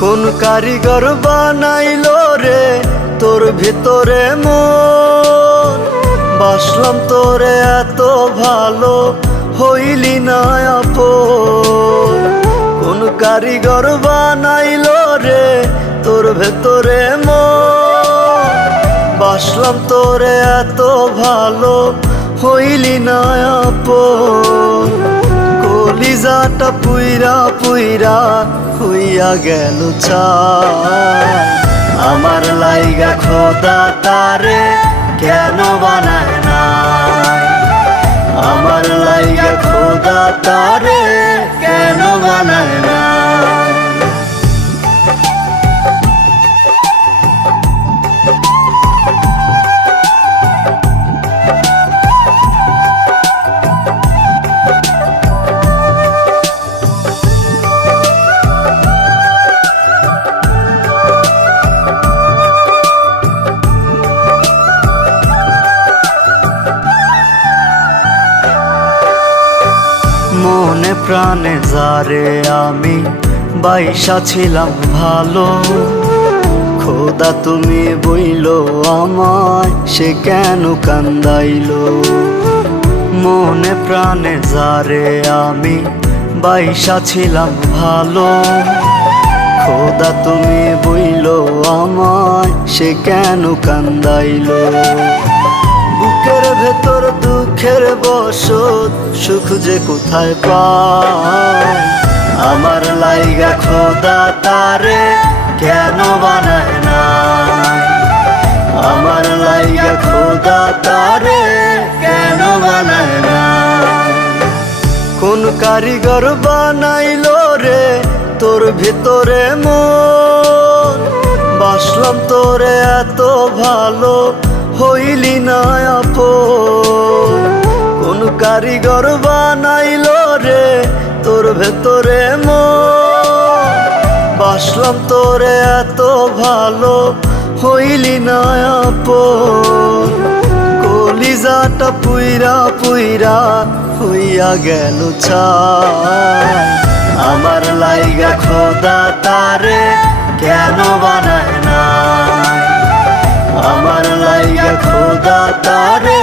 কোন কারিগর বানাইলো রে তোর ভিতরে মন? বাসলাম তোরে এত ভালো, হইলি না আপন। কোন কারিগর বানাইলো রে তোর ভেতরে মন? বাসলাম তোরে এত ভালো, হইলি না আপন। কলিজাটা পুইরা পুইরা হইয়া গেল ছাই। আমার লাইগা খোদা তারে কেন বানায় না? আমার লাইগা খোদা তারে কেন বানায় না? মনে প্রাণে যারে আমি বাইসা ছিলাম ভালো, খোদা তুমি বইলো আমায় সে কেন কান্দাইলো? মনে প্রাণে যারে আমি বাইসা ছিলাম ভালো, খোদা তুমি বইলো আমায় সে কেন কান্দাইলো? বুকের ভেতর দুঃখের বসত, সুখ যে কোথায় পাই? আমার লাইগা খোদা তারে কেন বানায় না? আমার লাইগা খোদা তারে কেন বানায় না? কোন কারিগর বানাইলো রে তোর ভিতরে মন? বাসলাম তোরে এত ভালো, হইলি না আপন। কোন কারিগর বানাইলো রে তোর ভেতরে মন? বাসলাম তোরে এত ভালো, হইলি না আপন। কলিজাটা পুইরা পুইরা হইয়া গেল ছাই। আমার লাইগা খোদা তারে কেন বানায় না? আমার লাইগা খোদা তারে